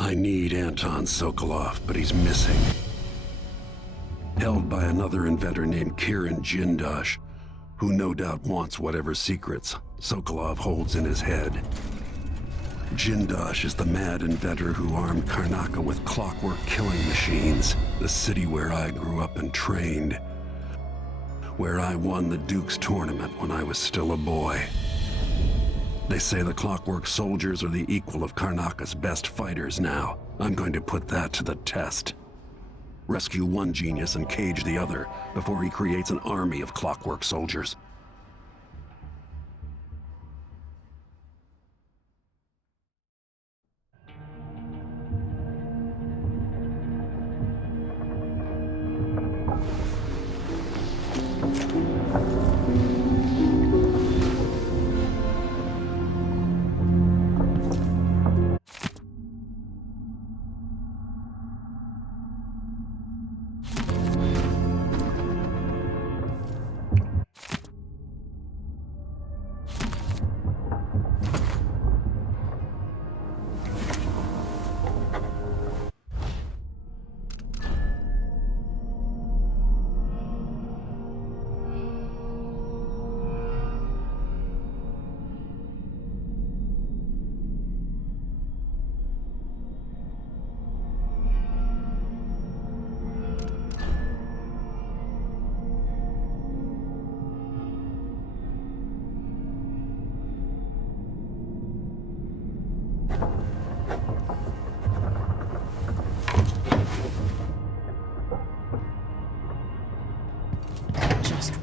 I need Anton Sokolov, but he's missing. Held by another inventor named Jindosh, who no doubt wants whatever secrets Sokolov holds in his head. Jindosh is the mad inventor who armed Karnaca with Clockwork killing machines, the city where I grew up and trained, where I won the Duke's tournament when I was still a boy. They say the Clockwork soldiers are the equal of Karnaca's best fighters now. I'm going to put that to the test. Rescue one genius and cage the other before he creates an army of Clockwork soldiers.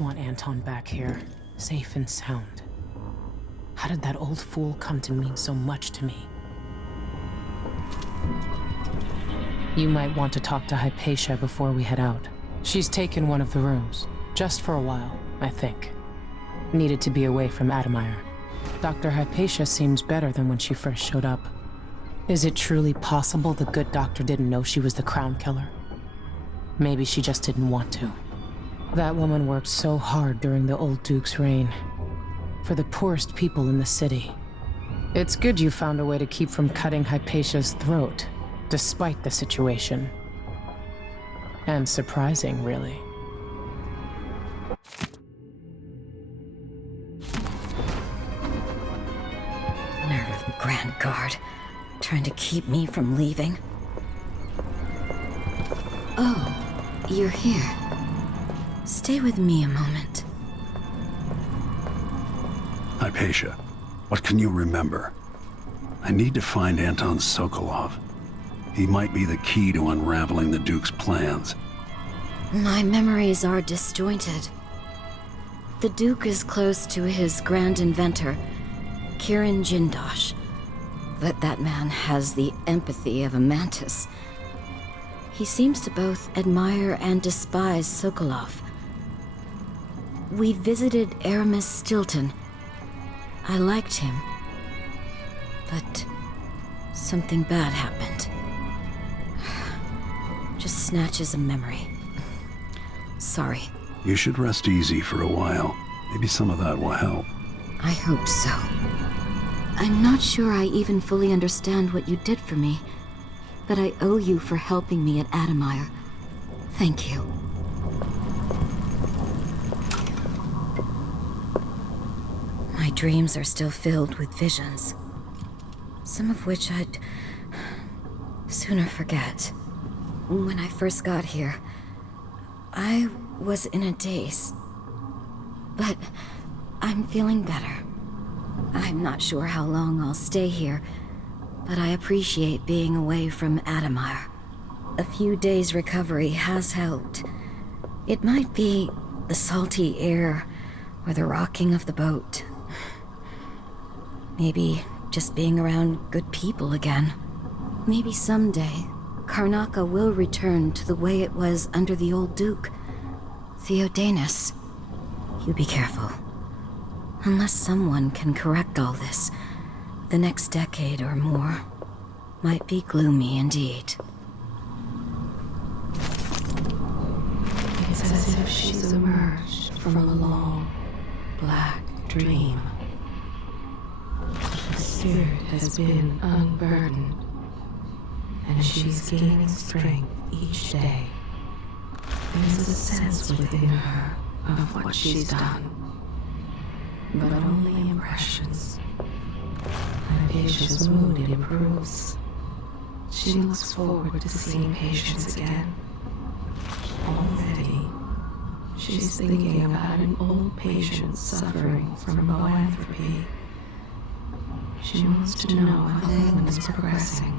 Want Anton back here, safe and sound. How did that old fool come to mean so much to me? You might want to talk to Hypatia before we head out. She's taken one of the rooms, just for a while, I think. Needed to be away from Admire. Dr. Hypatia seems better than when she first showed up. Is it truly possible the good doctor didn't know she was the crown killer? Maybe she just didn't want to. That woman worked so hard during the old Duke's reign. For the poorest people in the city. It's good you found a way to keep from cutting Hypatia's throat, despite the situation. And surprising, really. Nerve of the Grand Guard, trying to keep me from leaving. Oh, you're here. Stay with me a moment. Hypatia, what can you remember? I need to find Anton Sokolov. He might be the key to unraveling the Duke's plans. My memories are disjointed. The Duke is close to his grand inventor, Jindosh. But that man has the empathy of a mantis. He seems to both admire and despise Sokolov. We visited Aramis Stilton. I liked him. But something bad happened. Just snatches of memory. Sorry. You should rest easy for a while. Maybe some of that will help. I hope so. I'm not sure I even fully understand what you did for me, but I owe you for helping me at Admire. Thank you. My dreams are still filled with visions, some of which I'd sooner forget. When I first got here, I was in a daze, but I'm feeling better. I'm not sure how long I'll stay here, but I appreciate being away from Admire. A few days' recovery has helped. It might be the salty air or the rocking of the boat. Maybe just being around good people again. Maybe someday, Karnaca will return to the way it was under the old Duke. Theodanis. You be careful. Unless someone can correct all this, the next decade or more might be gloomy indeed. It's as if she's emerged from a long, black dream. The spirit has been unburdened, and she's gaining strength each day. There's a sense within her of what she's done, but only impressions. Hypatia's mood improves. She looks forward to seeing patients again. Already, she's thinking about an old patient suffering from boanthropy. She wants to know how the woman is progressing.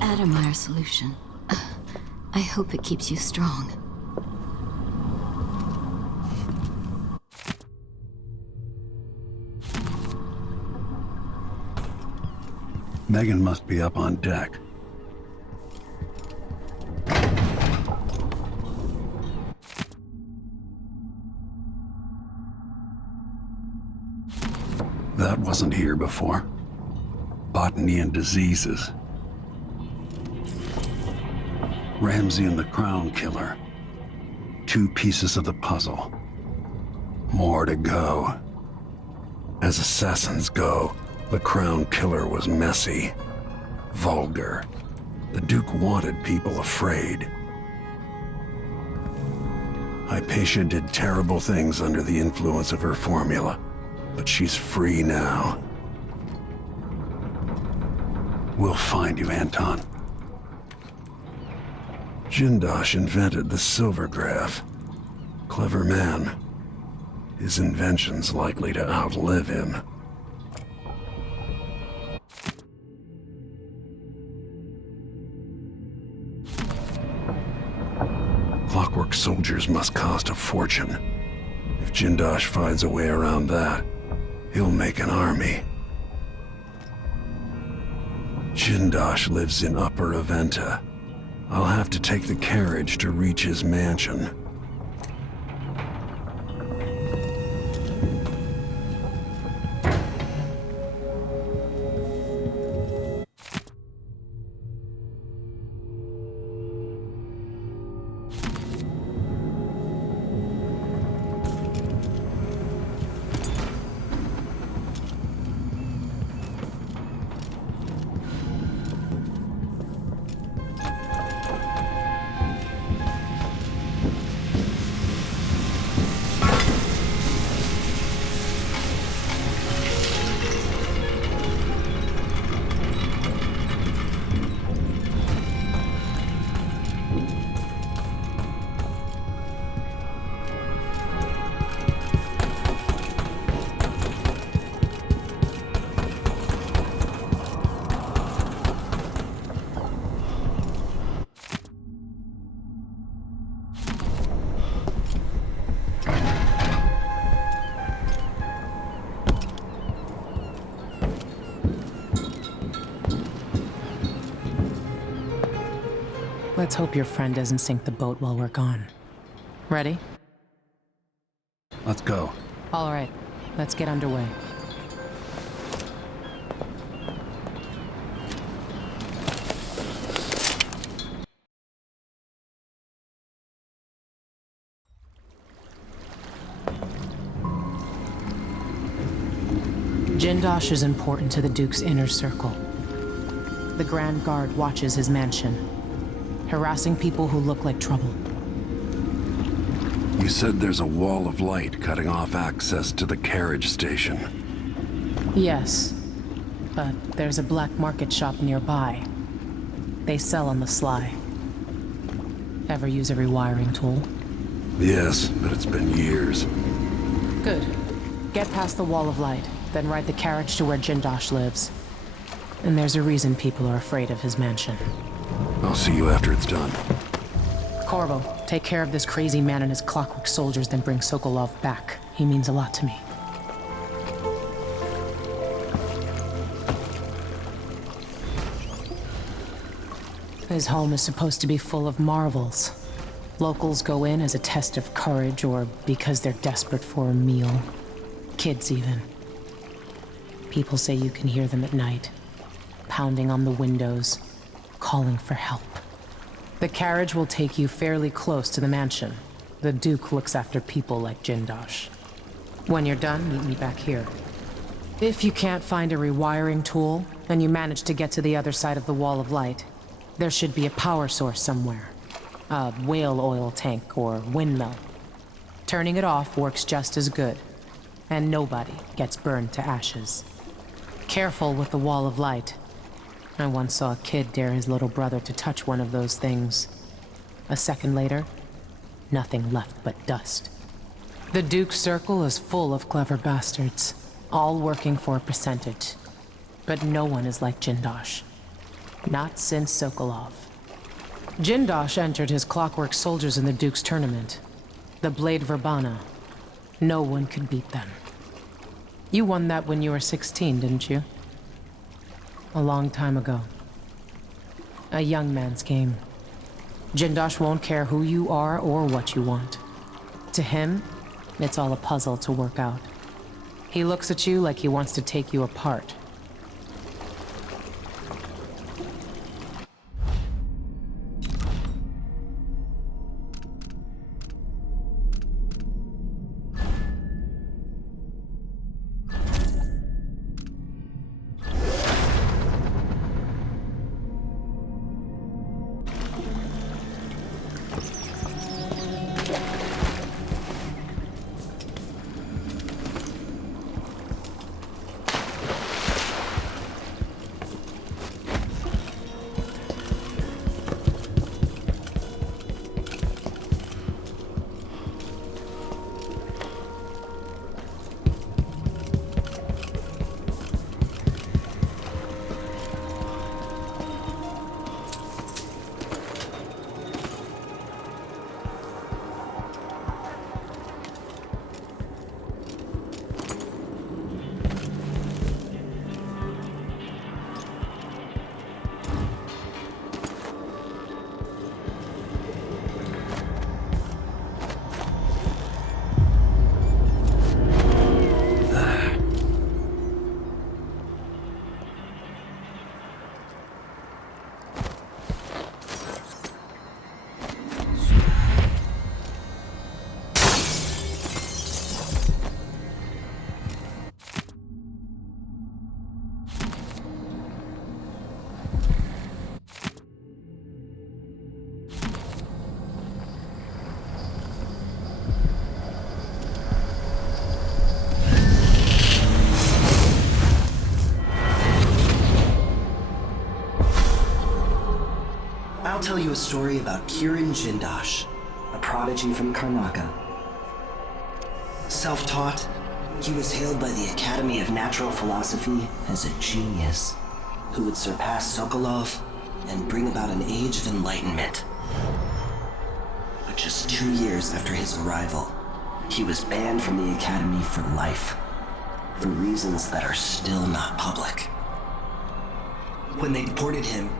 Adamire solution. I hope it keeps you strong. Megan must be up on deck. That wasn't here before. Botany and diseases. Ramsey and the Crown Killer. 2 pieces of the puzzle. More to go. As assassins go, the Crown Killer was messy, vulgar. The Duke wanted people afraid. Hypatia did terrible things under the influence of her formula, but she's free now. We'll find you, Anton. Jindosh invented the silvergraph. Clever man. His invention's likely to outlive him. Clockwork soldiers must cost a fortune. If Jindosh finds a way around that, he'll make an army. Jindosh lives in Upper Aventa. I'll have to take the carriage to reach his mansion. Let's hope your friend doesn't sink the boat while we're gone. Ready? Let's go. All right, let's get underway. Jindosh is important to the Duke's inner circle. The Grand Guard watches his mansion, harassing people who look like trouble. You said there's a wall of light cutting off access to the carriage station. Yes, but there's a black market shop nearby. They sell on the sly. Ever use a rewiring tool? Yes, but it's been years. Good. Get past the wall of light, then ride the carriage to where Jindosh lives. And there's a reason people are afraid of his mansion. I'll see you after it's done. Corvo, take care of this crazy man and his Clockwork soldiers, then bring Sokolov back. He means a lot to me. His home is supposed to be full of marvels. Locals go in as a test of courage or because they're desperate for a meal. Kids, even. People say you can hear them at night, pounding on the windows, calling for help. The carriage will take you fairly close to the mansion. The Duke looks after people like Jindosh. When you're done, meet me back here. If you can't find a rewiring tool, and you manage to get to the other side of the wall of light, there should be a power source somewhere. A whale oil tank or windmill. Turning it off works just as good, and nobody gets burned to ashes. Careful with the wall of light. I once saw a kid dare his little brother to touch one of those things. A second later, nothing left but dust. The Duke's circle is full of clever bastards, all working for a percentage. But no one is like Jindosh. Not since Sokolov. Jindosh entered his Clockwork soldiers in the Duke's tournament. The Blade Verbana. No one could beat them. You won that when you were 16, didn't you? A long time ago. A young man's game. Jindosh won't care who you are or what you want. To him, it's all a puzzle to work out. He looks at you like he wants to take you apart. I'll tell you a story about Confronting Jindosh, a prodigy from Karnaka. Self-taught, he was hailed by the Academy of Natural Philosophy as a genius who would surpass Sokolov and bring about an age of enlightenment. But just 2 years after his arrival, he was banned from the Academy for life, for reasons that are still not public. When they deported him,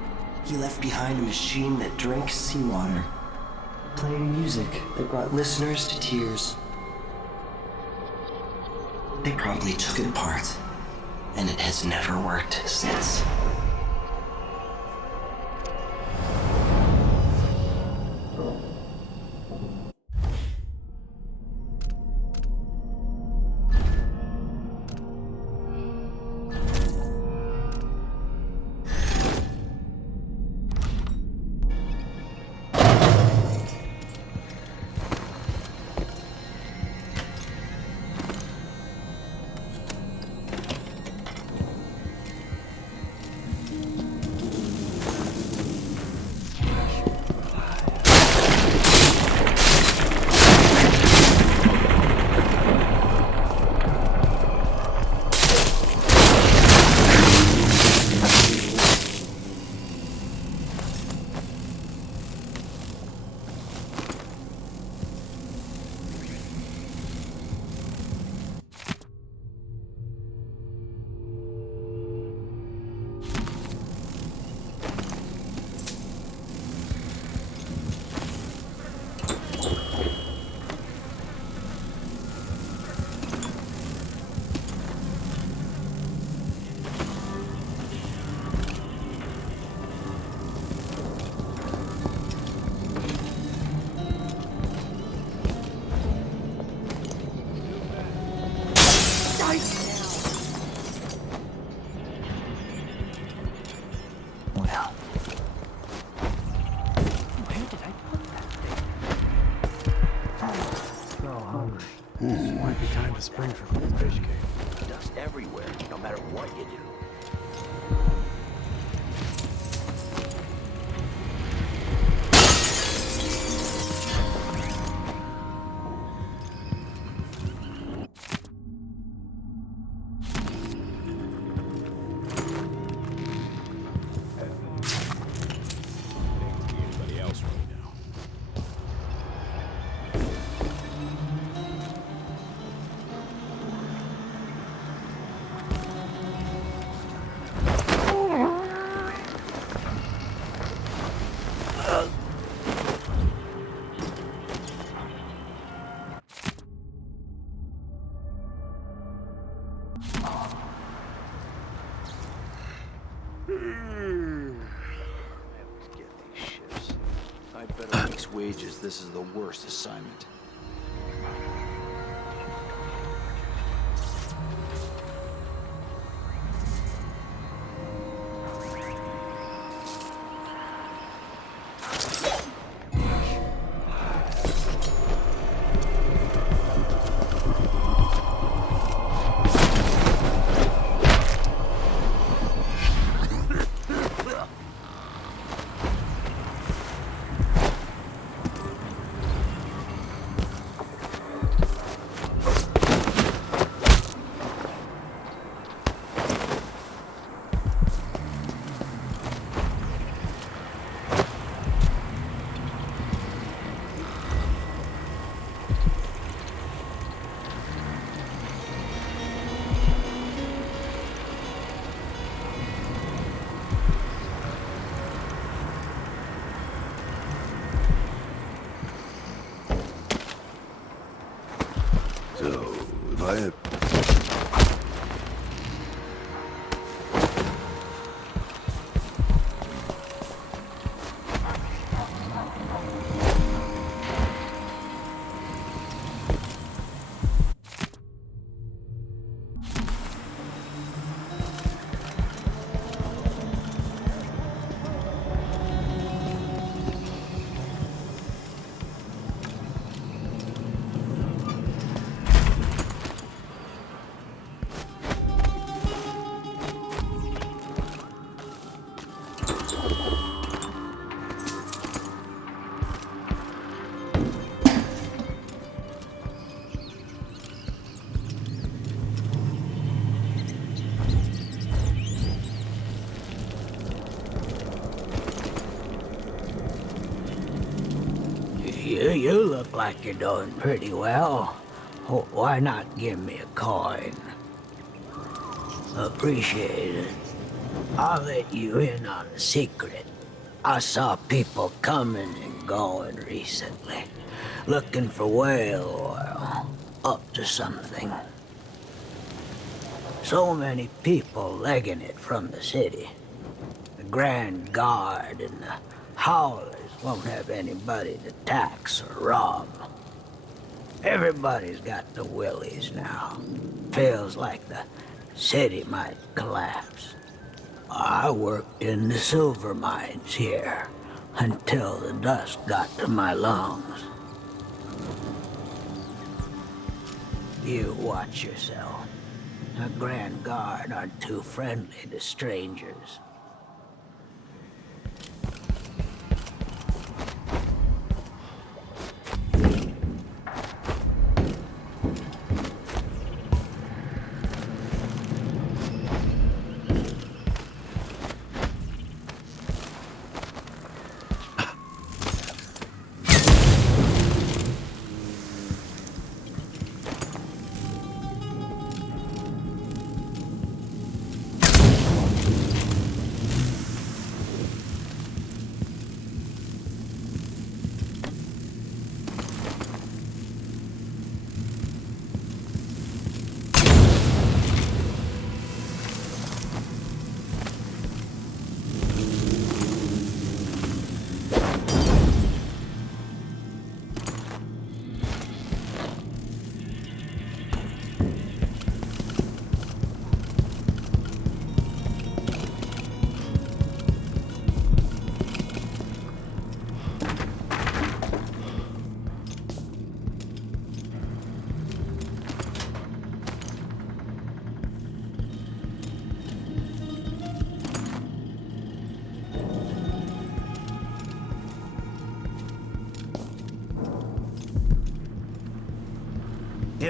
he left behind a machine that drank seawater, playing music that brought listeners to tears. They promptly took it apart, and it has never worked since. time to spring for full fish cake. Dust everywhere, no matter what you do. Wedges, this is the worst assignment. So, if I had... You look like you're doing pretty well. Why not give me a coin? Appreciate it. I'll let you in on a secret. I saw people coming and going recently, looking for whale oil, up to something. So many people legging it from the city. The Grand Guard and the Howlers won't have anybody to tax or rob. Everybody's got the willies now. Feels like the city might collapse. I worked in the silver mines here until the dust got to my lungs. You watch yourself. The Grand Guard aren't too friendly to strangers.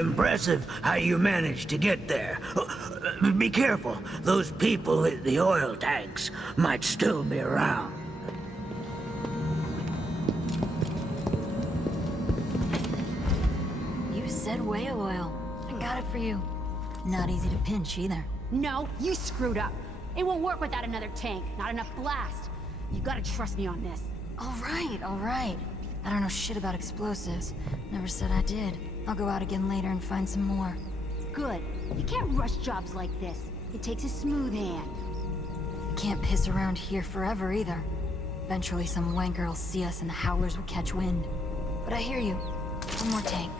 impressive how you managed to get there. Be careful. Those people in the oil tanks might still be around. You said whale oil. I got it for you. Not easy to pinch either. No, you screwed up. It won't work without another tank. Not enough blast. You gotta trust me on this. All right. I don't know shit about explosives. Never said I did. I'll go out again later and find some more. Good. You can't rush jobs like this. It takes a smooth hand. Can't piss around here forever either. Eventually some wanker will see us and the howlers will catch wind. But I hear you. One more tank.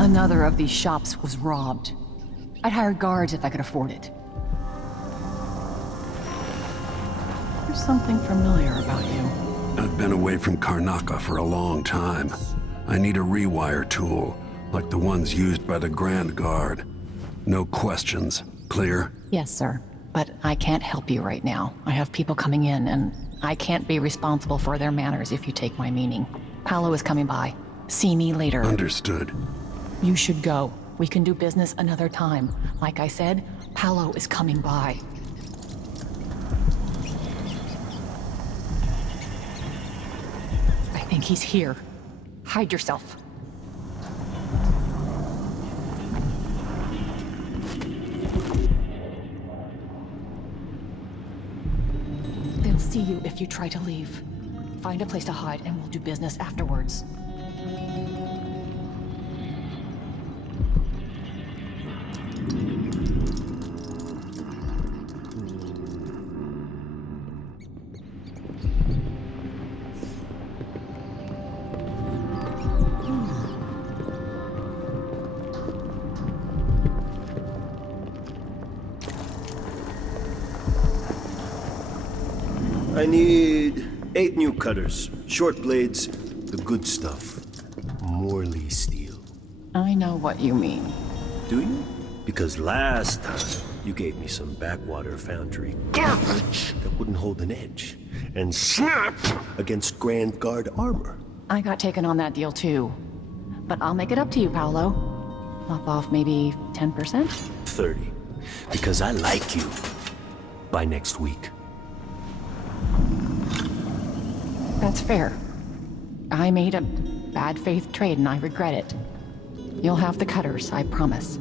Another of these shops was robbed. I'd hire guards if I could afford it. There's something familiar about you. I've been away from Karnaca for a long time. I need a rewire tool, like the ones used by the Grand Guard. No questions. Clear? Yes, sir. But I can't help you right now. I have people coming in, and I can't be responsible for their manners if you take my meaning. Paulo is coming by. See me later. Understood. You should go. We can do business another time. Like I said, Paulo is coming by. I think he's here. Hide yourself. They'll see you if you try to leave. Find a place to hide and we'll do business afterwards. I need 8 new cutters, short blades, the good stuff. Morley steel. I know what you mean. Do you? Because last time, you gave me some backwater foundry garbage that wouldn't hold an edge and snap against Grand Guard armor. I got taken on that deal too. But I'll make it up to you, Paulo. Lop off maybe 10%? 30. Because I like you. By next week. That's fair. I made a bad faith trade and I regret it. You'll have the cutters, I promise.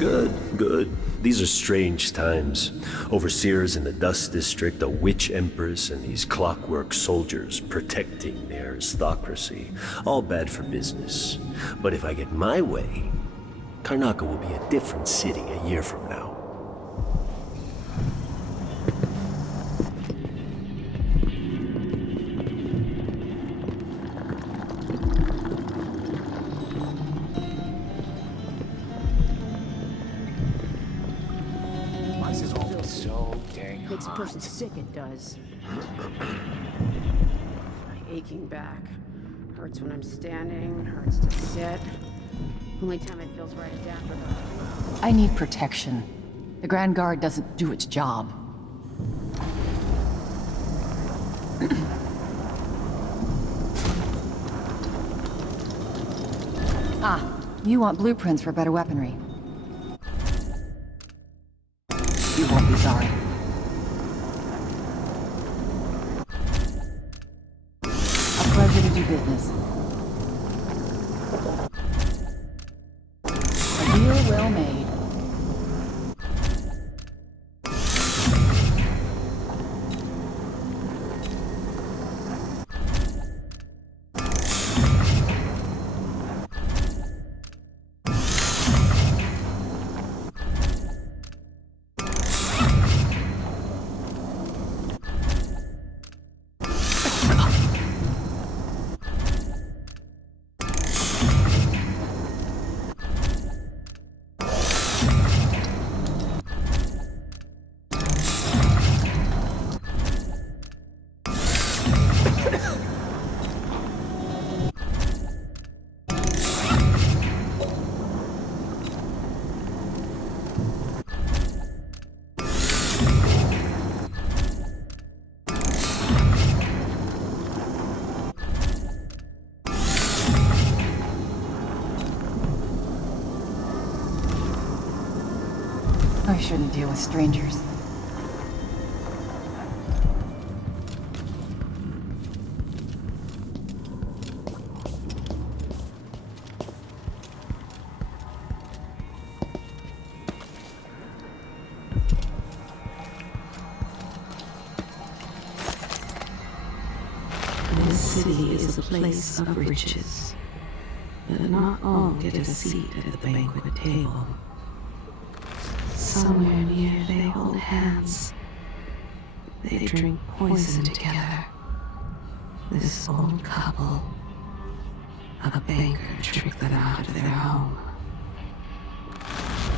Good, good. These are strange times. Overseers in the Dust District, a witch empress, and these Clockwork soldiers protecting the aristocracy. All bad for business. But if I get my way, Karnaca will be a different city a year from now. Makes a person sick, it does. My aching back. Hurts when I'm standing, hurts to sit. Only time it feels right is after the... I need protection. The Grand Guard doesn't do its job. You want blueprints for better weaponry. You won't be sorry. A pleasure to do business. A deal well I shouldn't deal with strangers. This city is a place of riches, but not all get a seat at the banquet table. Somewhere near they hold hands. They drink poison together. This old couple, a banker tricked them out of their home.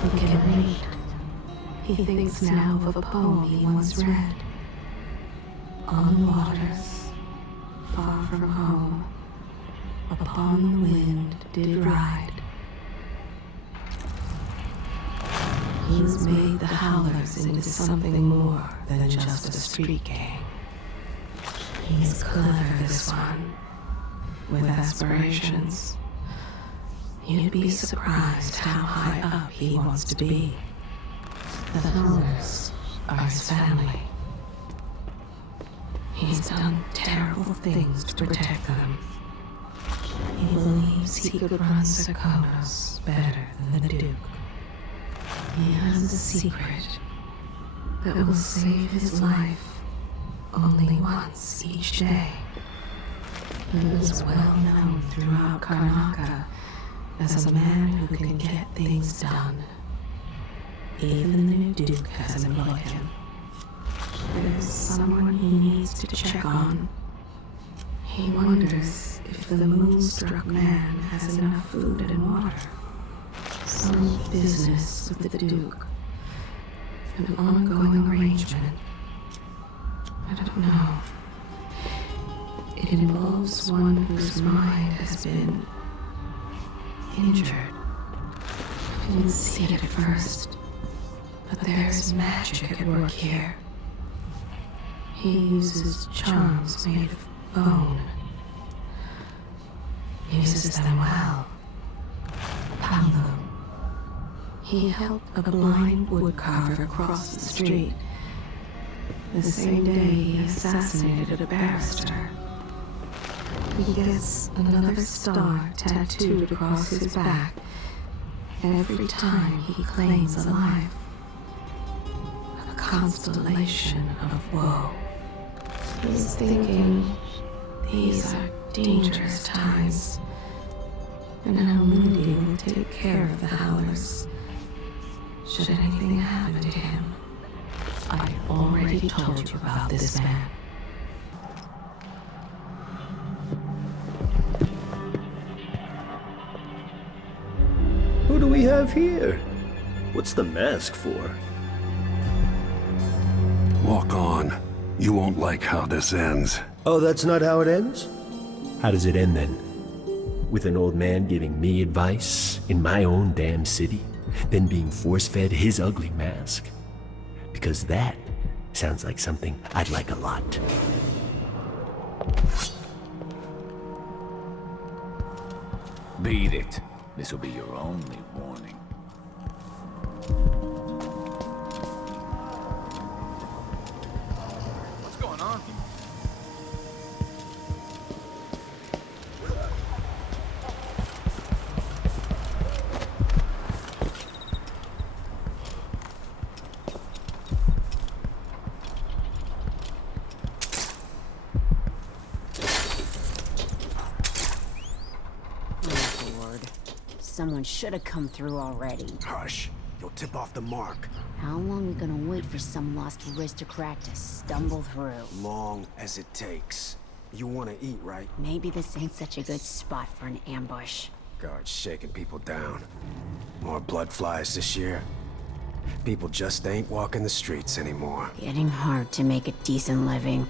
He can read. He thinks now of a poem he once read. On waters, far from home, upon the wind did ride. He's made the Howlers into something more than just a street gang. He's clever, this one, with aspirations. You'd be surprised how high up he wants to be. The Howlers are his family. He's done terrible things to protect them. He believes he could run Sokolov better than the Duke. He has a secret that will save his life only once each day. He is well known throughout Karnaka as a man who can get things done. Even the new Duke has employed him. There's someone he needs to check on. He wonders if the moonstruck man has enough food and water. Some business with the Duke. An ongoing arrangement. I don't know. It involves one whose mind has been injured. I didn't see it at first, but there's magic at work here. He uses charms made of bone. Uses them well. Paulo. He helped a blind woodcarver cross the street. The same day he assassinated a barrister. He gets another star tattooed across his back every time he claims a life. A constellation of woe. He's thinking these are dangerous times, and how Lindy will take care of the Howlers should anything happen to him. I already told you about this man. Who do we have here? What's the mask for? Walk on. You won't like how this ends. Oh, that's not how it ends? How does it end then? With an old man giving me advice in my own damn city, then being force-fed his ugly mask? Because that sounds like something I'd like a lot. Beat it. This'll be your only warning. What's going on? Someone should have come through already. Hush. You'll tip off the mark. How long are we gonna wait for some lost aristocrat to stumble through? Long as it takes. You want to eat, right? Maybe this ain't such a good spot for an ambush. Guards shaking people down. More blood flies this year. People just ain't walking the streets anymore. Getting hard to make a decent living.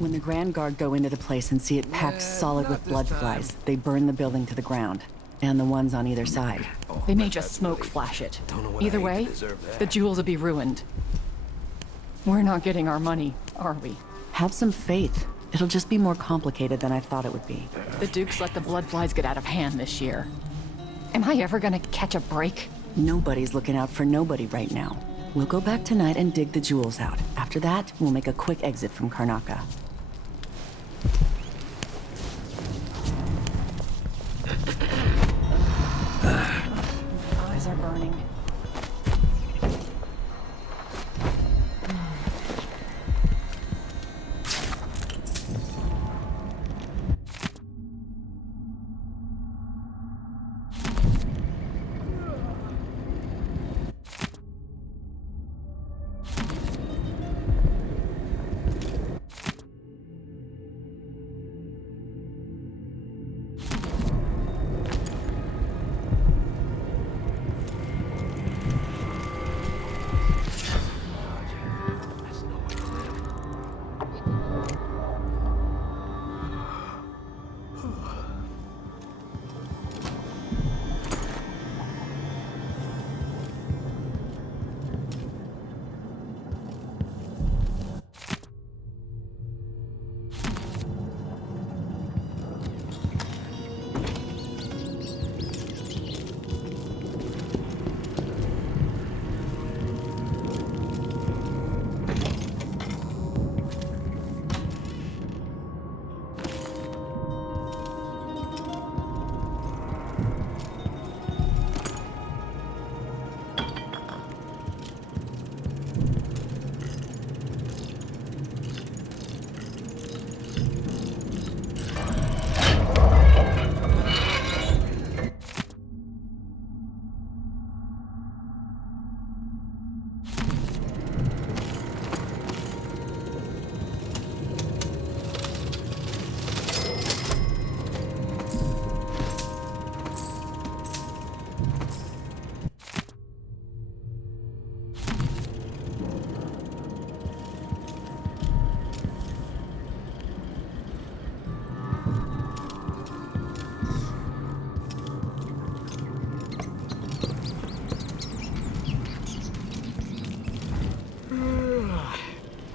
When the Grand Guard go into the place and see it packed solid with blood flies, they burn the building to the ground. And the ones on either side. They may just smoke flash it. Either way, the jewels will be ruined. We're not getting our money, are we? Have some faith. It'll just be more complicated than I thought it would be. The Dukes let the blood flies get out of hand this year. Am I ever gonna catch a break? Nobody's looking out for nobody right now. We'll go back tonight and dig the jewels out. After that, we'll make a quick exit from Karnaca. Eyes are burning.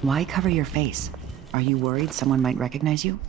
Why cover your face? Are you worried someone might recognize you?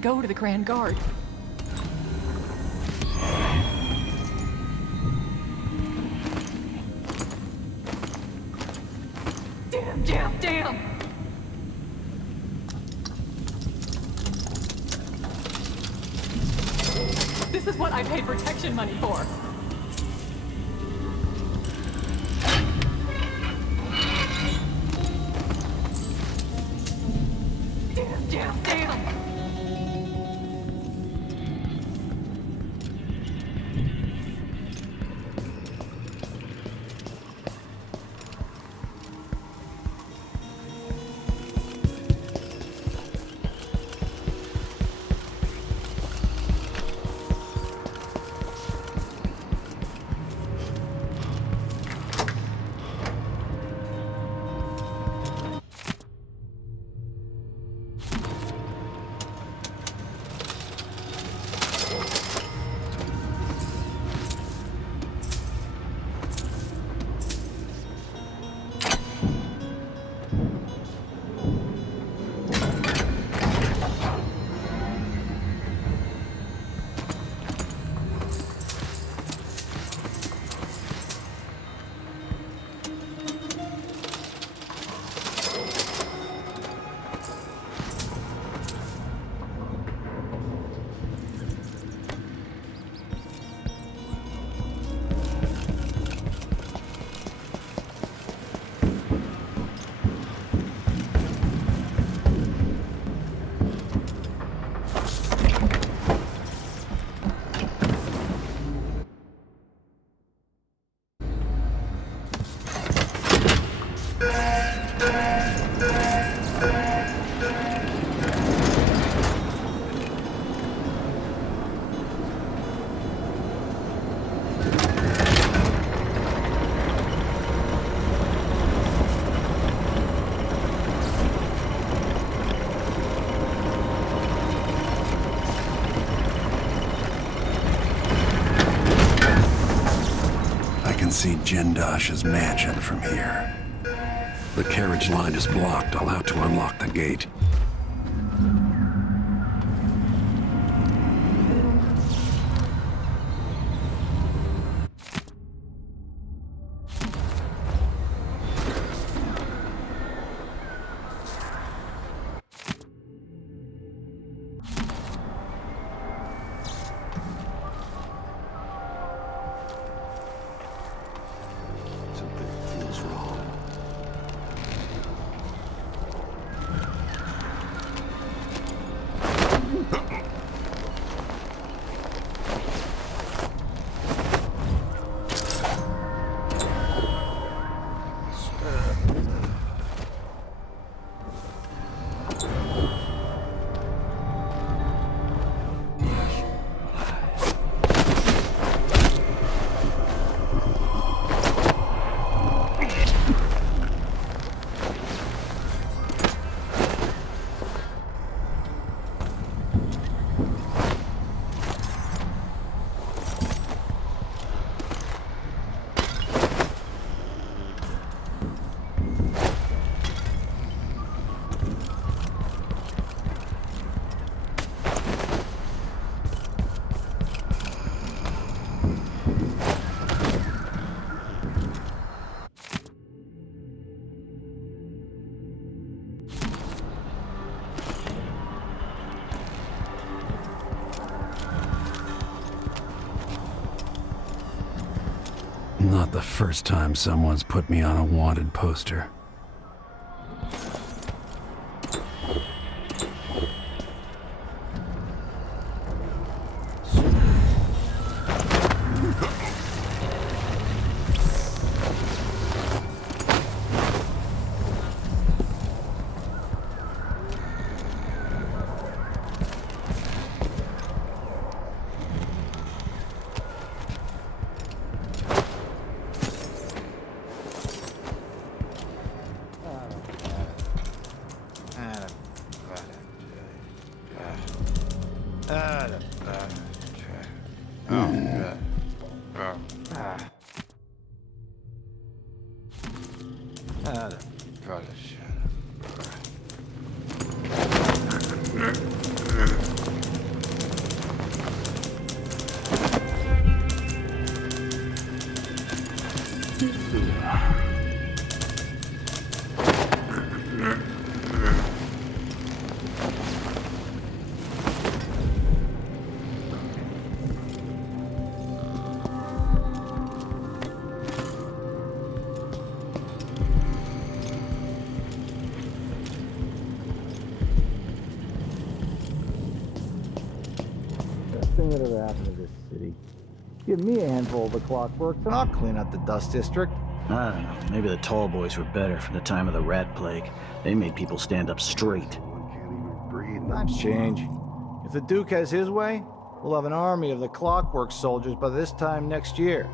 Go to the Grand Guard. Damn! This is what I paid protection money for. Damn! See Jindosh's mansion from here. The carriage line is blocked. I'll have to unlock the gate. Not the first time someone's put me on a wanted poster. thing that ever happened to this city. Give me a handful of the Clockworks and I'll clean up the dust district. I don't know. Maybe the tall boys were better from the time of the rat plague. They made people stand up straight. Times change. If the Duke has his way, we'll have an army of the Clockwork soldiers by this time next year.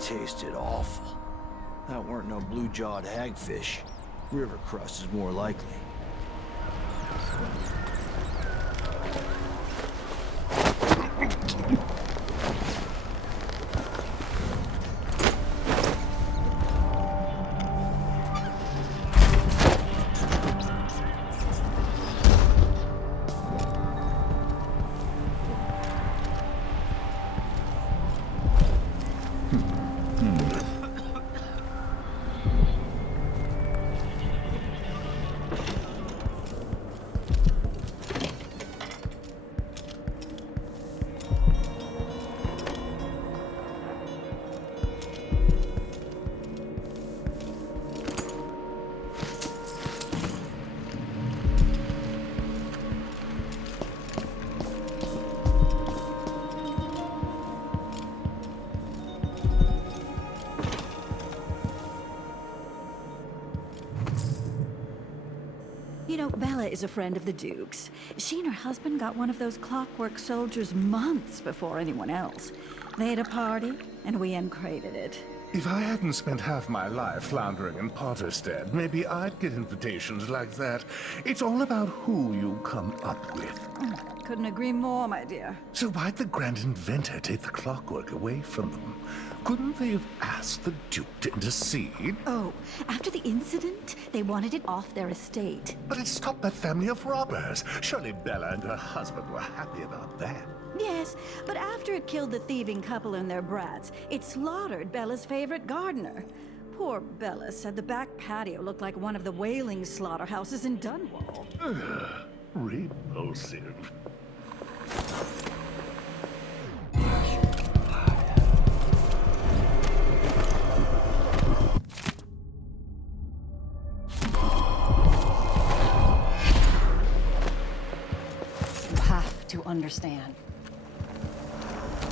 Tasted awful. That weren't no blue-jawed hagfish. River crust is more likely. You know, Bella is a friend of the Duke's. She and her husband got one of those Clockwork soldiers months before anyone else. They had a party, and we uncrated it. If I hadn't spent half my life floundering in Potterstead, maybe I'd get invitations like that. It's all about who you come up with. Couldn't agree more, my dear. So why'd the Grand Inventor take the Clockwork away from them? Couldn't they have asked the Duke to intercede? Oh, after the incident, they wanted it off their estate. But it stopped that family of robbers. Surely Bella and her husband were happy about that. Yes, but after it killed the thieving couple and their brats, it slaughtered Bella's favorite gardener. Poor Bella said the back patio looked like one of the whaling slaughterhouses in Dunwall. Repulsive. You have to understand.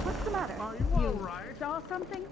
What's the matter? Are you all right? Saw something?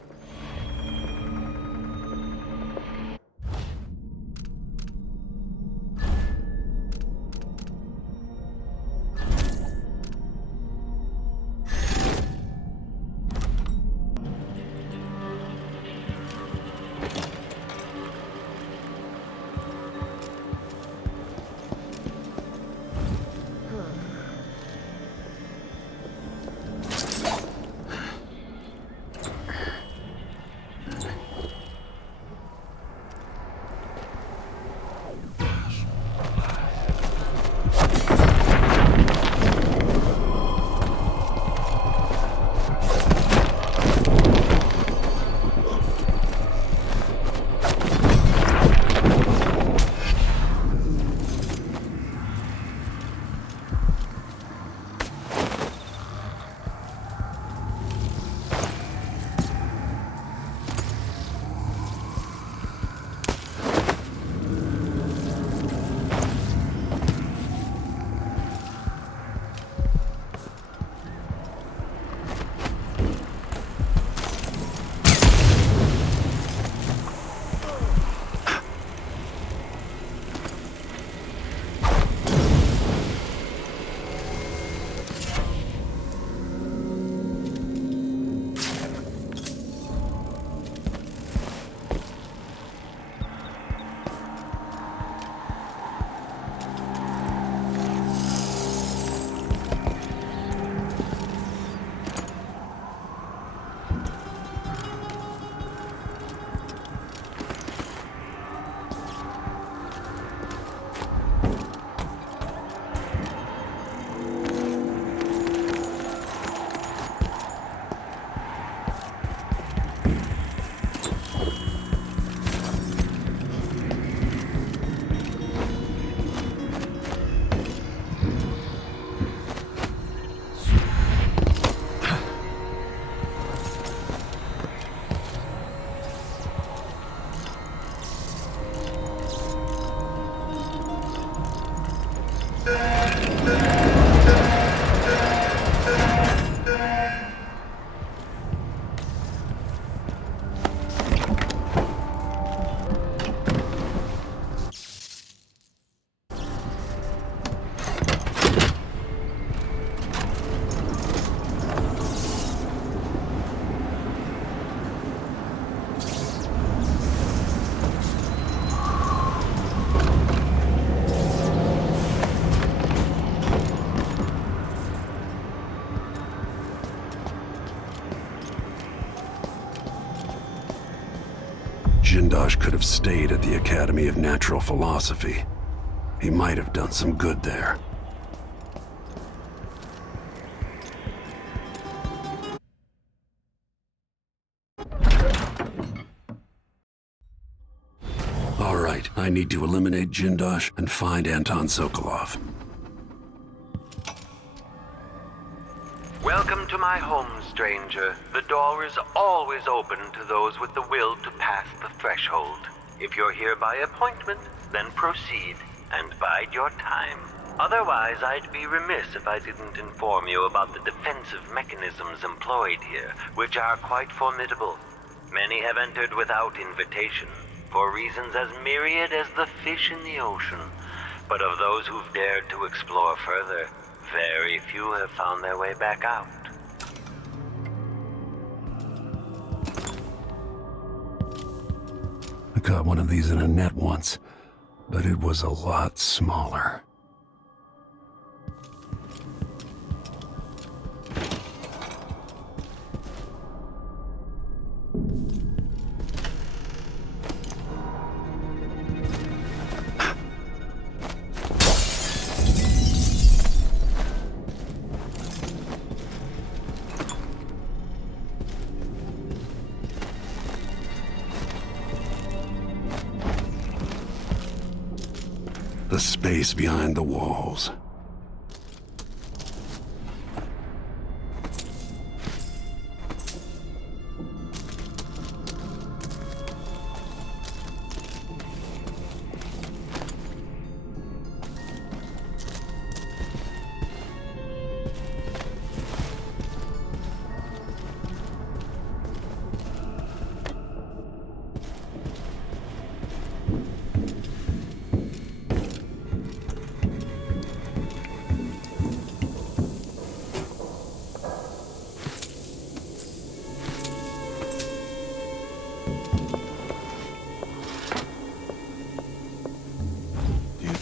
Jindosh could have stayed at the Academy of Natural Philosophy. He might have done some good there. All right, I need to eliminate Jindosh and find Anton Sokolov. Welcome to my home, stranger. The door is always open to those with the will to pass the threshold. If you're here by appointment, then proceed and bide your time. Otherwise, I'd be remiss if I didn't inform you about the defensive mechanisms employed here, which are quite formidable. Many have entered without invitation, for reasons as myriad as the fish in the ocean. But of those who've dared to explore further, very few have found their way back out. I caught one of these in a net once, but it was a lot smaller. The space behind the walls.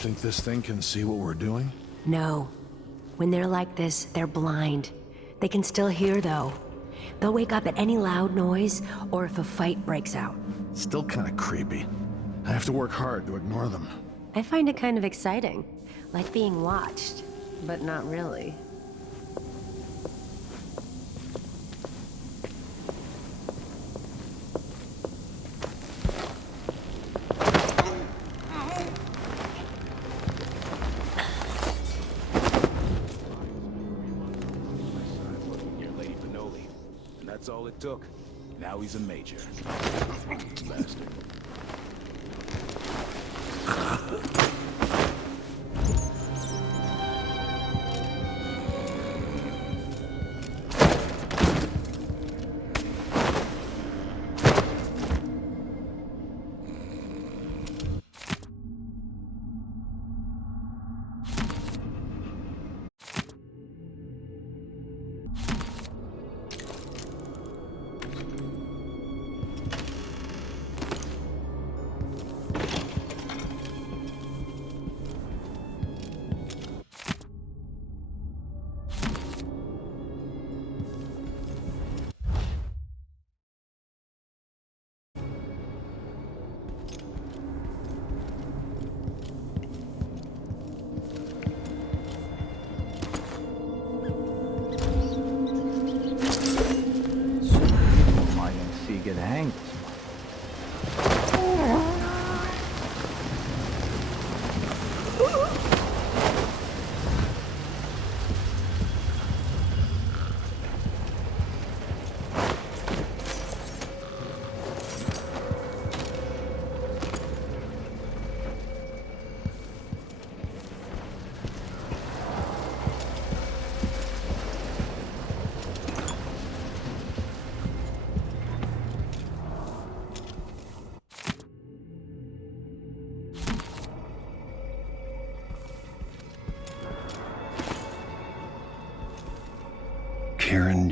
Think this thing can see what we're doing? No. When they're like this, they're blind. They can still hear, though. They'll wake up at any loud noise, or if a fight breaks out. Still kind of creepy. I have to work hard to ignore them. I find it kind of exciting. Like being watched, but not really. That's all it took. Now he's a major. Bastard. Get hanged.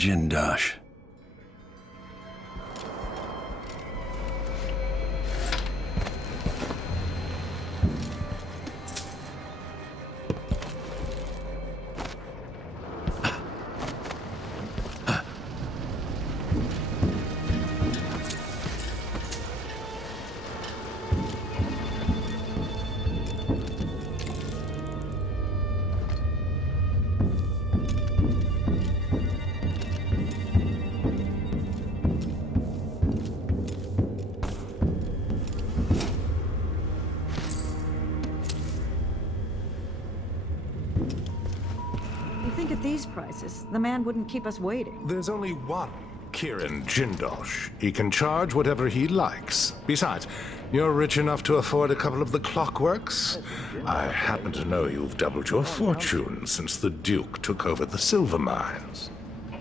Jindosh. think at these prices, the man wouldn't keep us waiting. There's only one Confronting Jindosh. He can charge whatever he likes. Besides, you're rich enough to afford a couple of the Clockworks. I happen to know you've doubled your fortune since the Duke took over the silver mines.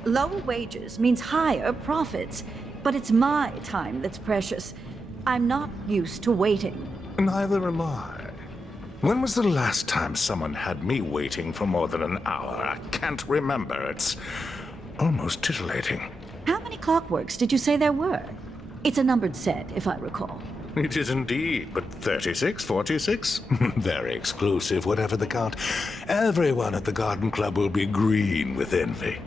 Lower wages means higher profits, but it's my time that's precious. I'm not used to waiting. Neither am I. When was the last time someone had me waiting for more than an hour? I can't remember. It's almost titillating. How many Clockworks did you say there were? It's a numbered set, if I recall. It is indeed, but 36, 46? Very exclusive, whatever the count. Everyone at the Garden Club will be green with envy.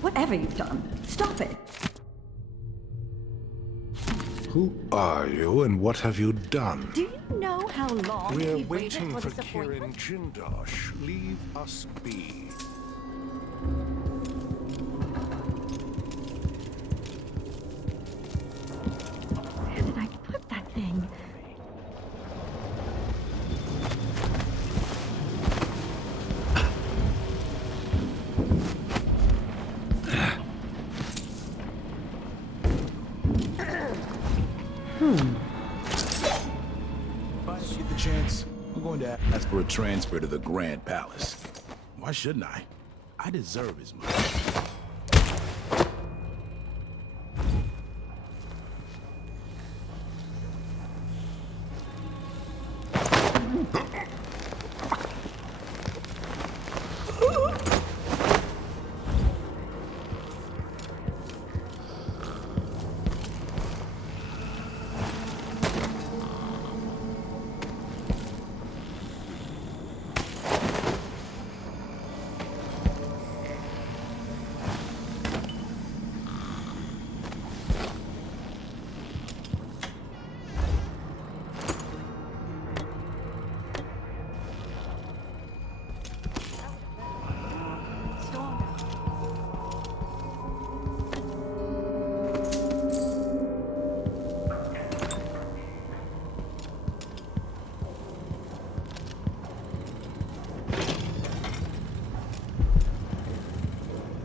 Whatever you've done, stop it. Who are you and what have you done? Do you know how long We're we've waited waiting for for this appointment? Confronting Jindosh. Leave us be. Where did I put that thing? If I get the chance, I'm going to ask for a transfer to the Grand Palace. Why shouldn't I? I deserve as much.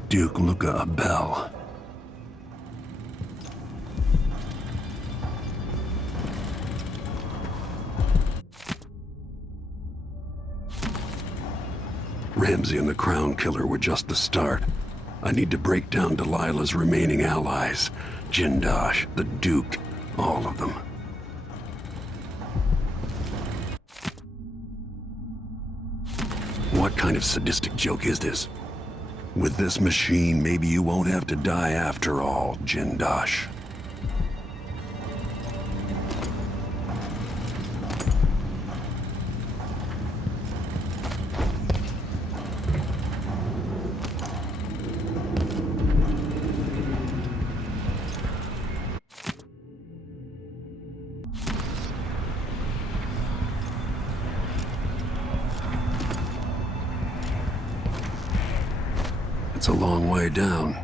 Duke Luca Abel. Ramsey and the Crown Killer were just the start. I need to break down Delilah's remaining allies. Jindosh, the Duke, all of them. What kind of sadistic joke is this? With this machine, maybe you won't have to die after all, Jindosh. It's a long way down.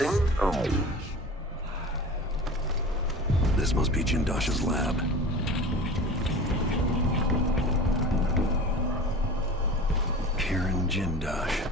Passing. Oh. This must be Jindosh's lab. Kieran Jindosh.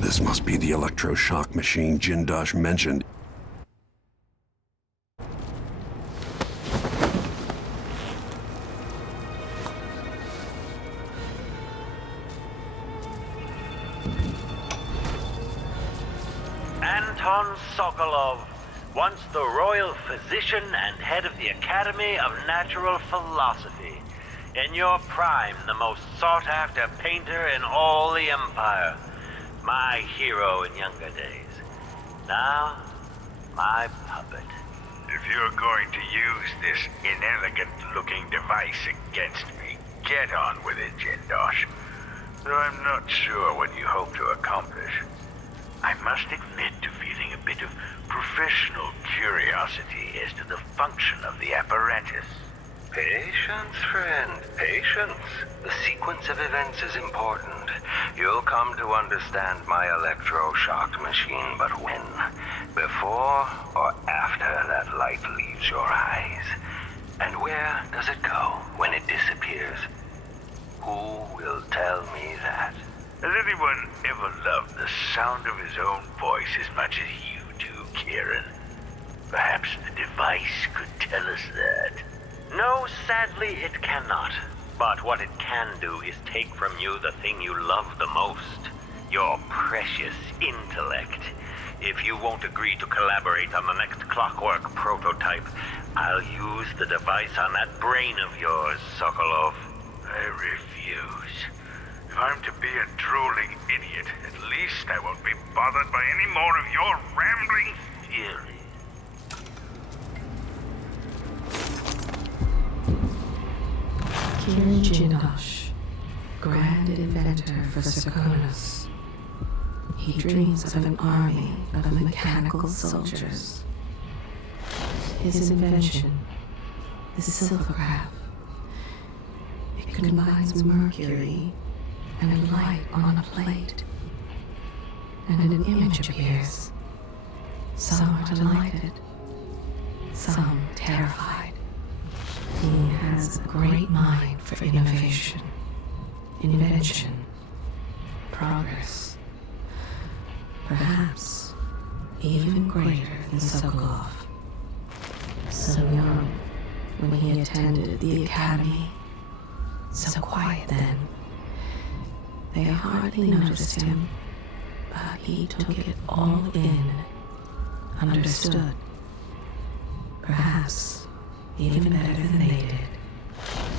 This must be the electroshock machine Jindosh mentioned. Anton Sokolov, once the royal physician and head of the Academy of Natural Philosophy. In your prime, the most sought-after painter in all the Empire. My hero in younger days. Now, my puppet. If you're going to use this inelegant-looking device against me, get on with it, Jindosh. Though I'm not sure what you hope to accomplish. I must admit to feeling a bit of professional curiosity as to the function of the apparatus. Patience, friend, patience. The sequence of events is important. You'll come to understand my electroshock machine, but when? Before or after that light leaves your eyes? And where does it go when it disappears? Who will tell me that? Has anyone ever loved the sound of his own voice as much as you do, Kieran? Perhaps the device could tell us that. No, sadly it cannot. But what it can do is take from you the thing you love the most. Your precious intellect. If you won't agree to collaborate on the next Clockwork prototype, I'll use the device on that brain of yours, Sokolov. I refuse. If I'm to be a drooling idiot, at least I won't be bothered by any more of your rambling theories. Kieran Jindosh, Grand Inventor for Sokolov. He dreams of an army of mechanical soldiers. His invention, the Silvergraph. It combines mercury and light on a plate, and an image appears. Some are delighted, some terrified. He has a great mind for innovation, invention, progress. Perhaps even greater than Sokolov. So young when he attended the academy, so quiet then. They hardly noticed him, but he took it all in, understood. Perhaps even better than they did.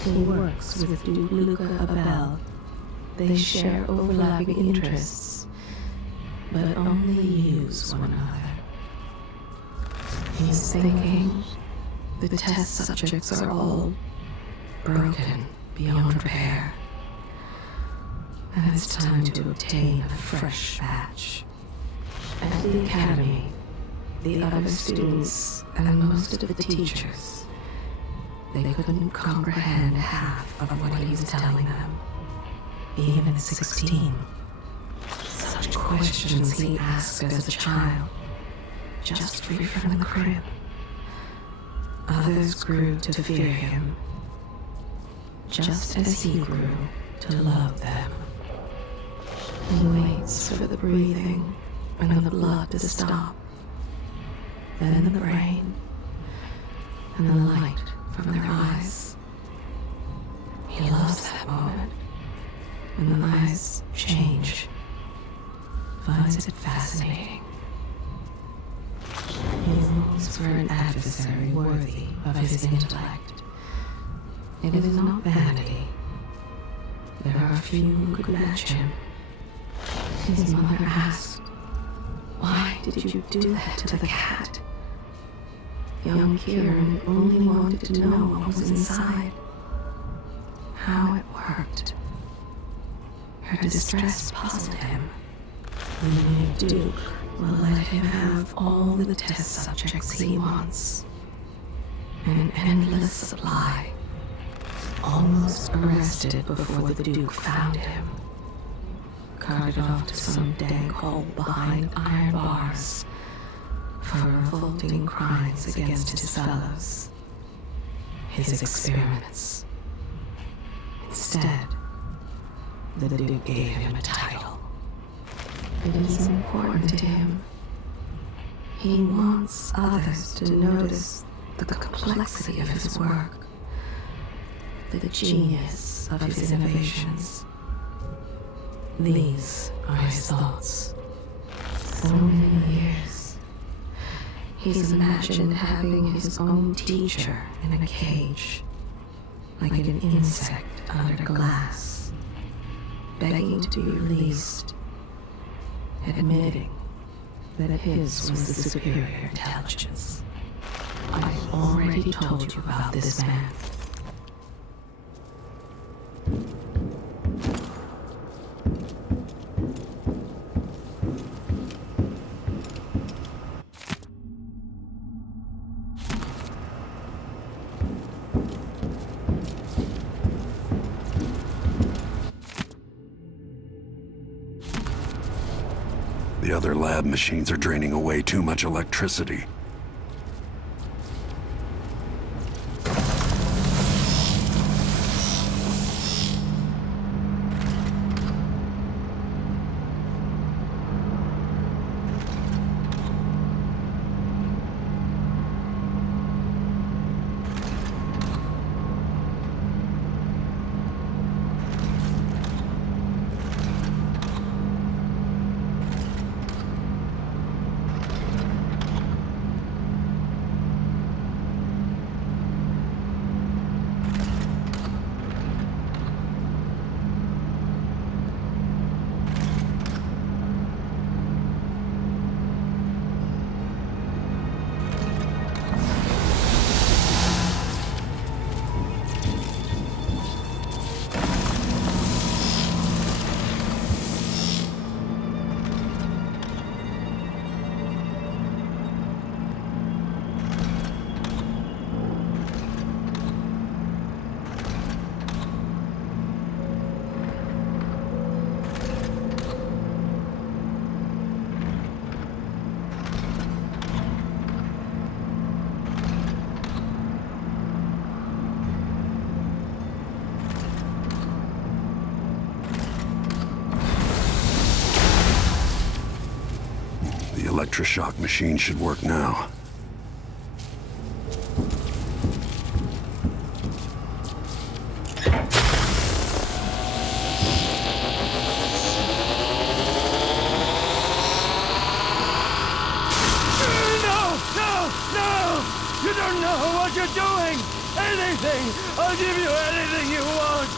He works with Duke Luca Abel. They share overlapping interests, but only use one another. He's thinking the test subjects are all broken beyond repair, and it's time to obtain a fresh batch. At the academy, The other students and most of the teachers, they couldn't comprehend half of what he was telling them. Even at 16. Such questions he asked as a child, just free from the crib. Others grew to fear him, just as he grew to love them. He waits for the breathing and the blood to stop, then the brain, and the light from their eyes. He loves that moment, when the eyes change, finds it fascinating. He longs for an adversary worthy of his intellect. It is not vanity. There are few who could match him. His mother asked, "Why did you do that to the cat?" Young Kieran only wanted to know what was inside, how it worked. Her distress puzzled him. The new Duke will let him have all the test subjects he wants. An endless supply. Almost arrested before the Duke found him. Carted off to some dank hole behind iron bars for revolting crimes against his fellows. His experiments. Instead, the Duke gave him a title. It is important to him. He wants others to notice the complexity of his work, the genius of his innovations. These are his thoughts. So many years. He's imagined having his own teacher in a cage, like an insect under glass, begging to be released, admitting that his was the superior intelligence. I've already told you about this man. The other lab machines are draining away too much electricity. Electroshock machine should work now. You don't know what you're doing! Anything! I'll give you anything you want!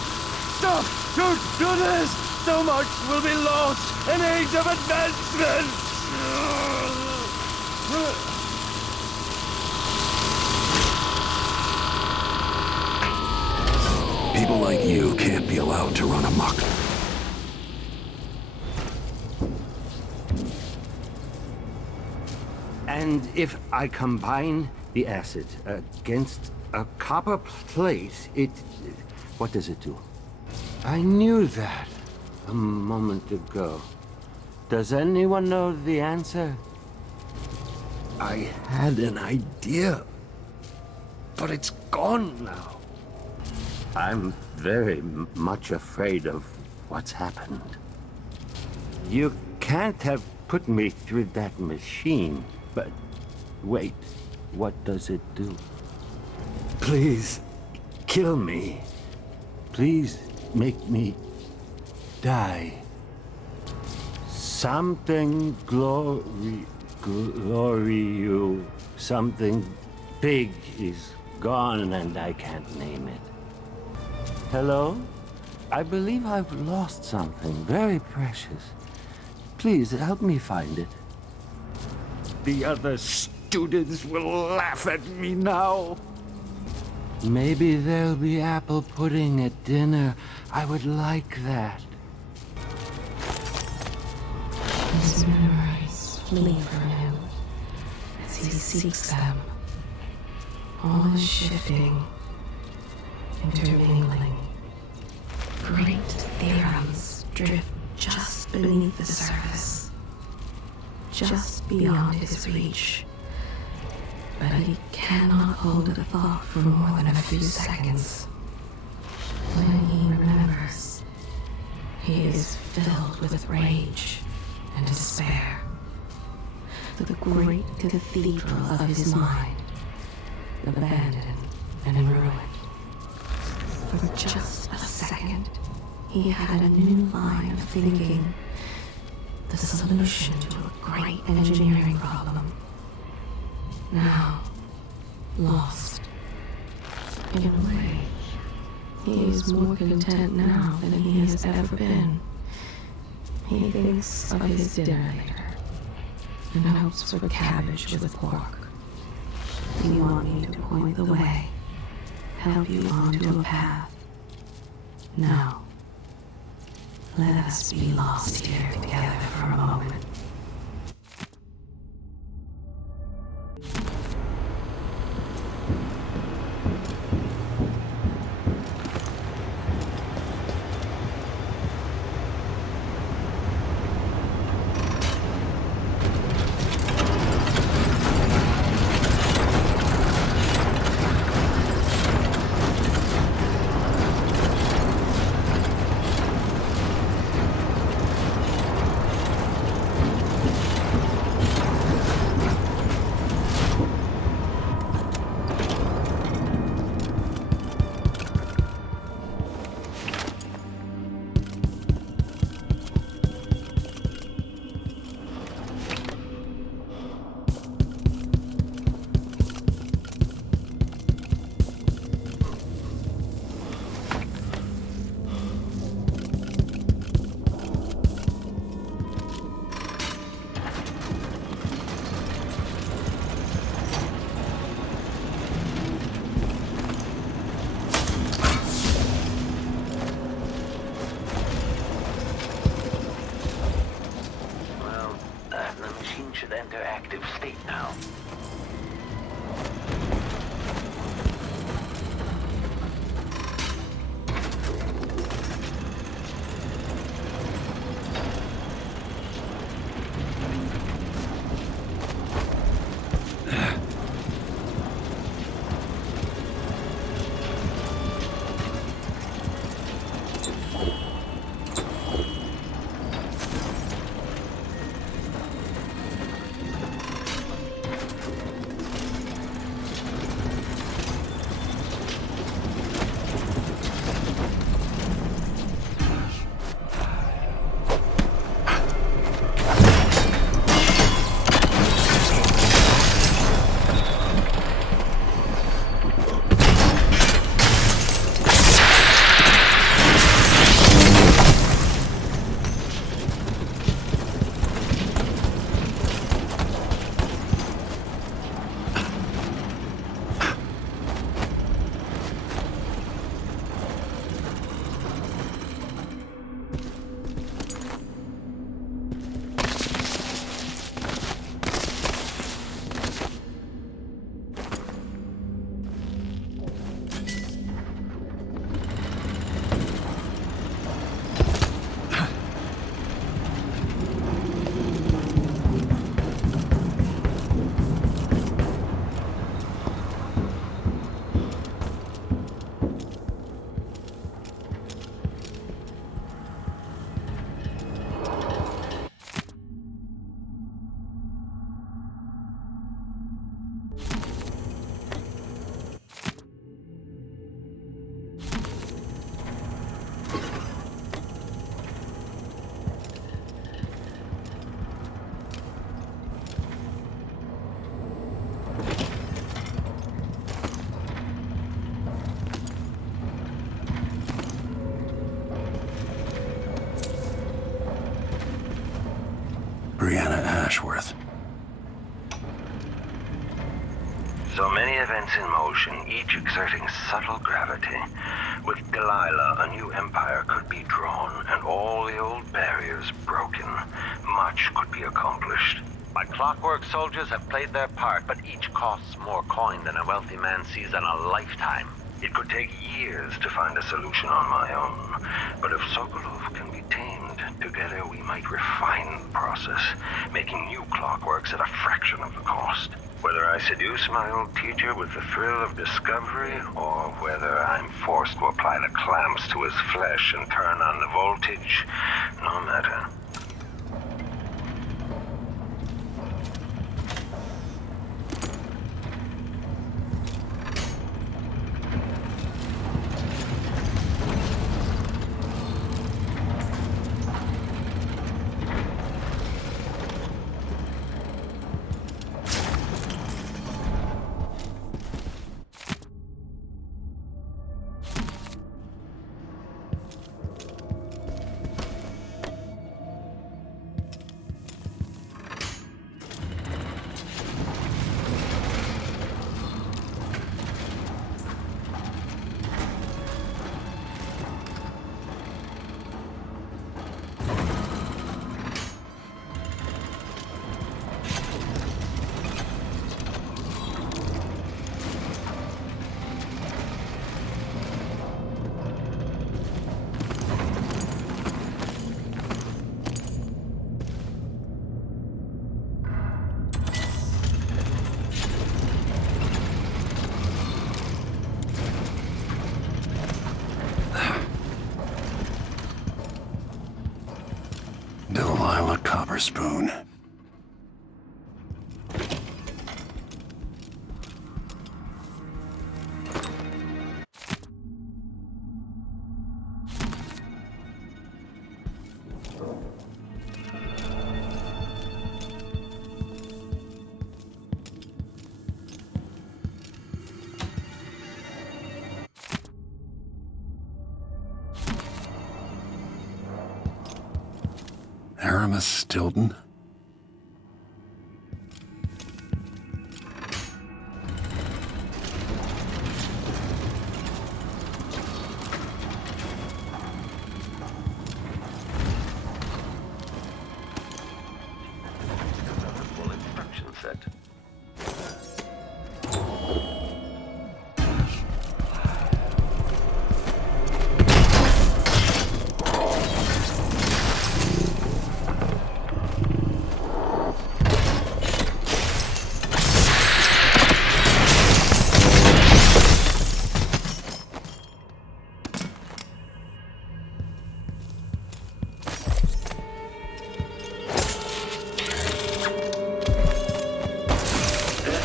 Stop! Don't do this! So much will be lost! An age of advancement! People like you can't be allowed to run amok. And if I combine the acid against a copper plate, what does it do? I knew that a moment ago. Does anyone know the answer? I had an idea, but it's gone now. I'm very much afraid of what's happened. You can't have put me through that machine, but wait, what does it do? Please, kill me. Please make me die. Something something big is gone and I can't name it. Hello? I believe I've lost something very precious. Please help me find it. The other students will laugh at me now. Maybe there'll be apple pudding at dinner. I would like that. His memories flee from him as he seeks them. All is shifting, intermingling. Great theorems drift just beneath the surface, just beyond his reach. But he cannot hold a thought for more than a few seconds. When he remembers, he is filled with rage and despair. The great cathedral of his mind, abandoned and ruined. For just a second, he had a new line of thinking, the solution to a great engineering problem. Now, lost. In a way, he is more content now than he has ever been. He thinks of his dinner later, and hopes for cabbage with pork. You want me to point the way, help you onto a path. No. Let us be lost here together for a moment. Brianna Ashworth. So many events in motion, each exerting subtle gravity. With Delilah, a new empire could be drawn, and all the old barriers broken. Much could be accomplished. My Clockwork soldiers have played their part, but each costs more coin than a wealthy man sees in a lifetime. It could take years to find a solution on my own, but if Sokolov can be tamed, together we might refine the process, making new Clockworks at a fraction of the cost. Whether I seduce my old teacher with the thrill of discovery, or whether I'm forced to apply the clamps to his flesh and turn on the voltage, no matter. Delilah Copperspoon. Aramis Stilton? Instruction set.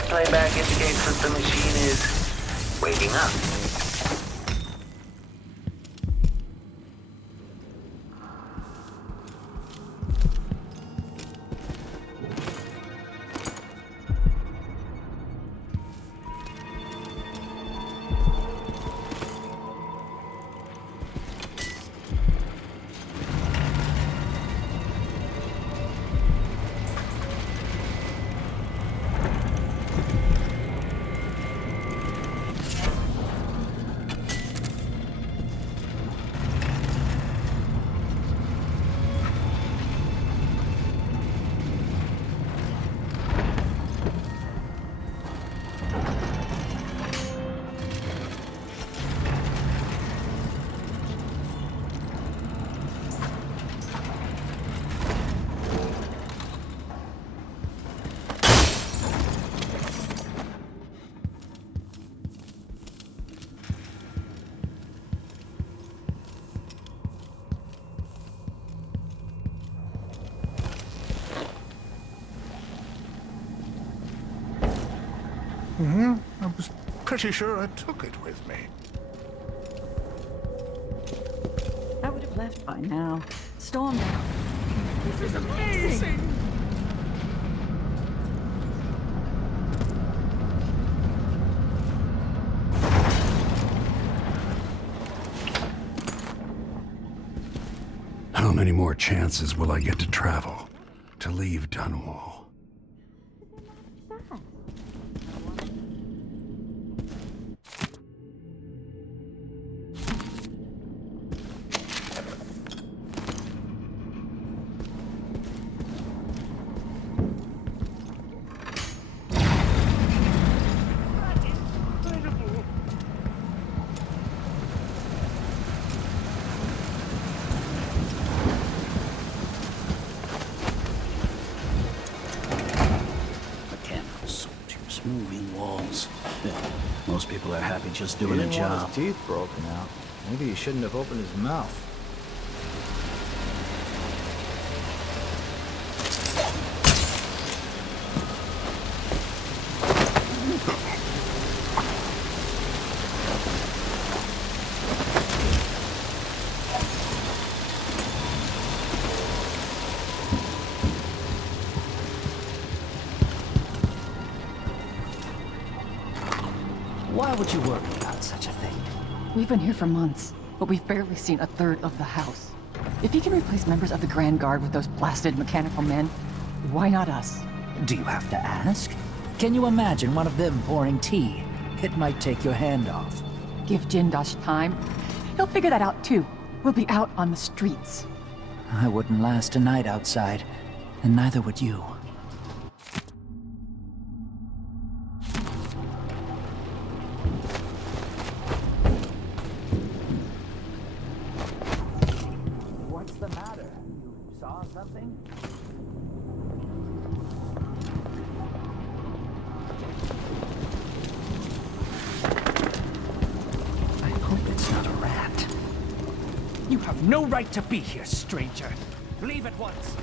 Playback indicates that the machine is waking up. I was pretty sure I took it with me. I would have left by now. Storm now. This is amazing! How many more chances will I get to travel? to leave Dunwall. Moving walls. Most people are happy just doing a He didn't want job. his teeth broken out. Maybe he shouldn't have opened his mouth. Why would you worry about such a thing? We've been here for months, but we've barely seen a third of the house. If he can replace members of the Grand Guard with those blasted mechanical men, why not us? Do you have to ask? Can you imagine one of them pouring tea? It might take your hand off. Give Jindosh time. He'll figure that out too. We'll be out on the streets. I wouldn't last a night outside, and neither would you. What's the matter? You saw something? I hope it's not a rat. You have no right to be here, stranger. Leave at once.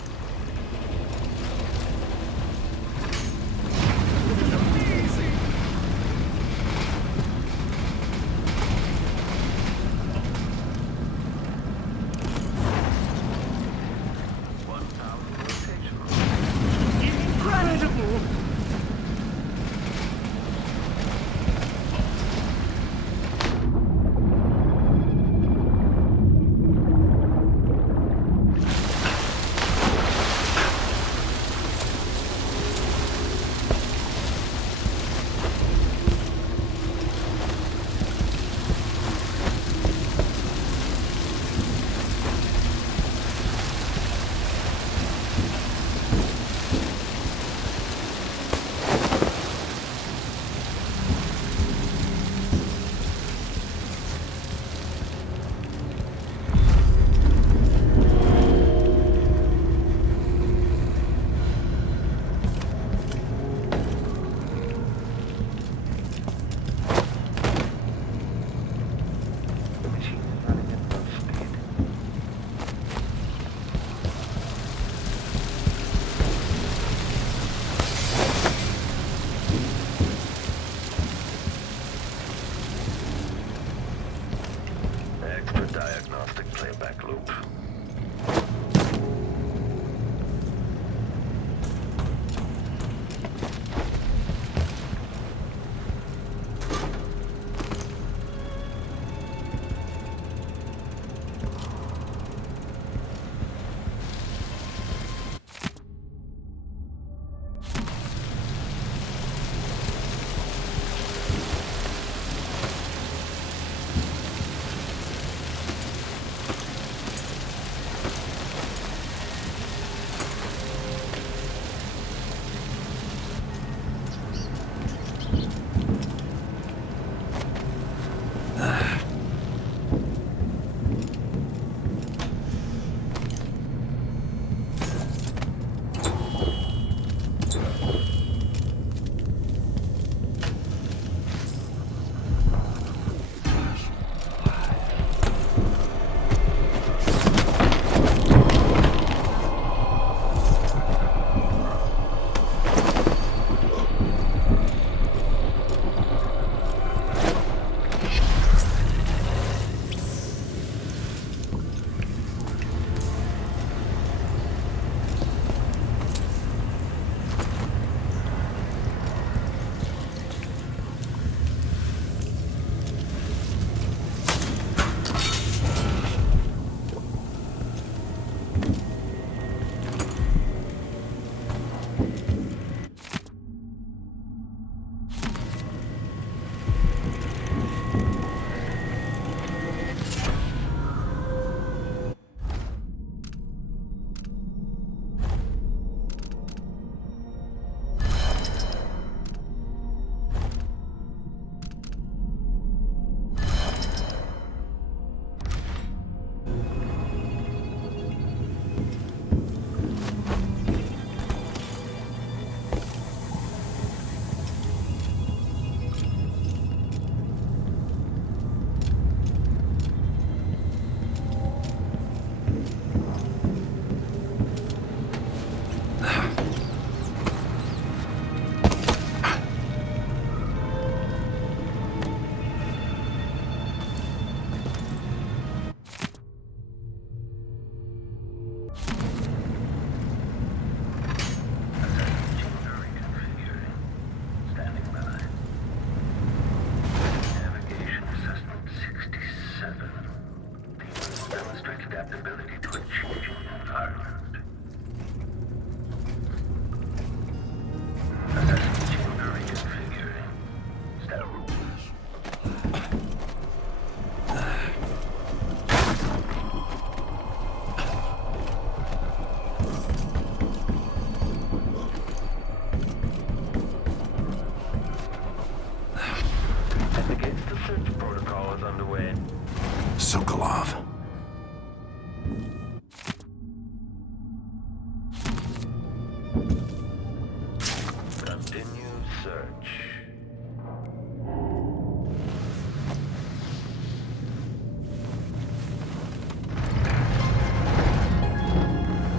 search.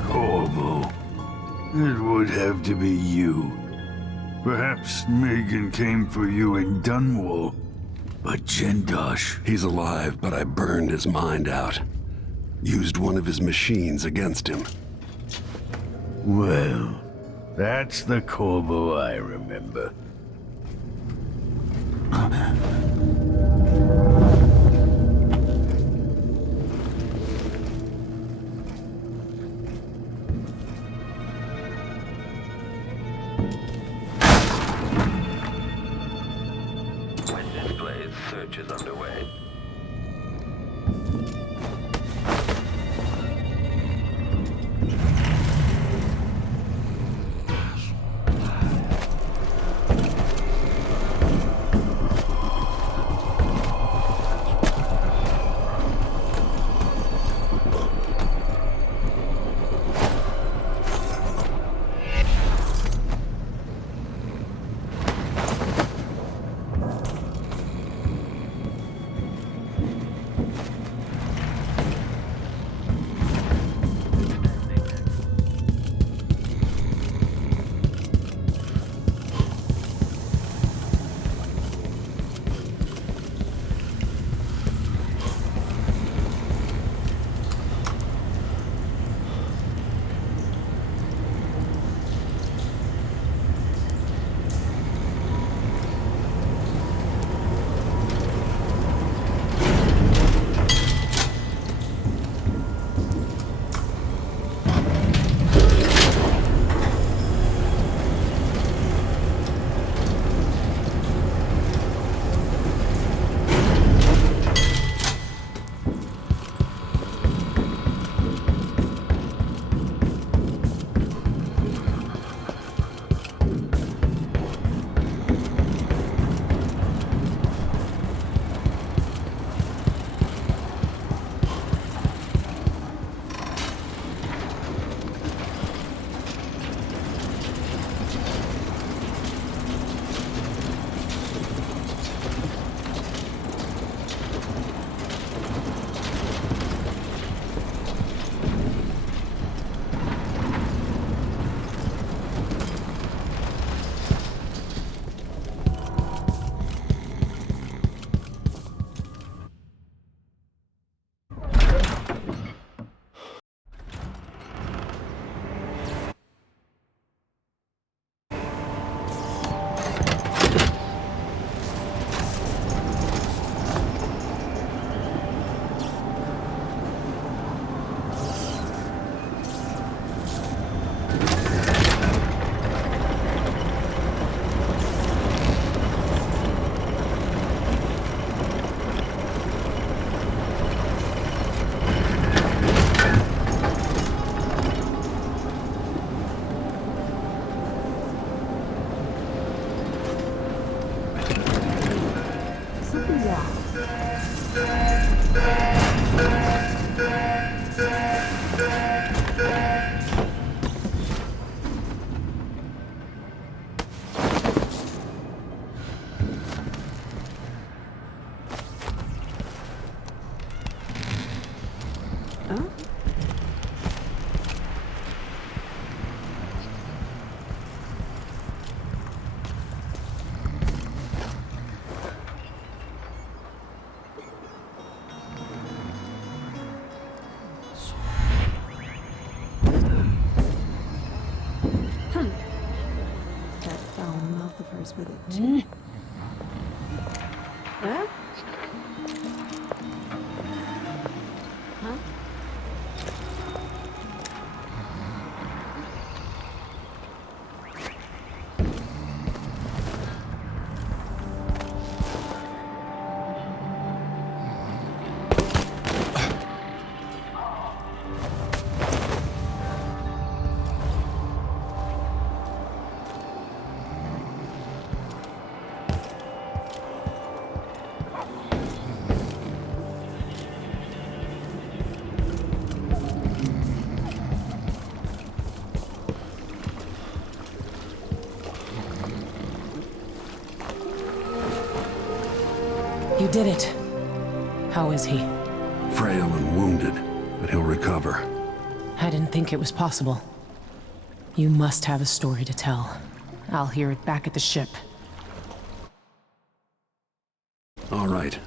Corvo. It would have to be you. Perhaps Megan came for you in Dunwall. But Jindosh... He's alive, but I burned his mind out. Used one of his machines against him. Well, that's the Corvo I remember. Wedges Blaze search is underway. With it too. Huh? Huh? You did it. How is he? Frail and wounded, but he'll recover. I didn't think it was possible. You must have a story to tell. I'll hear it back at the ship. All right,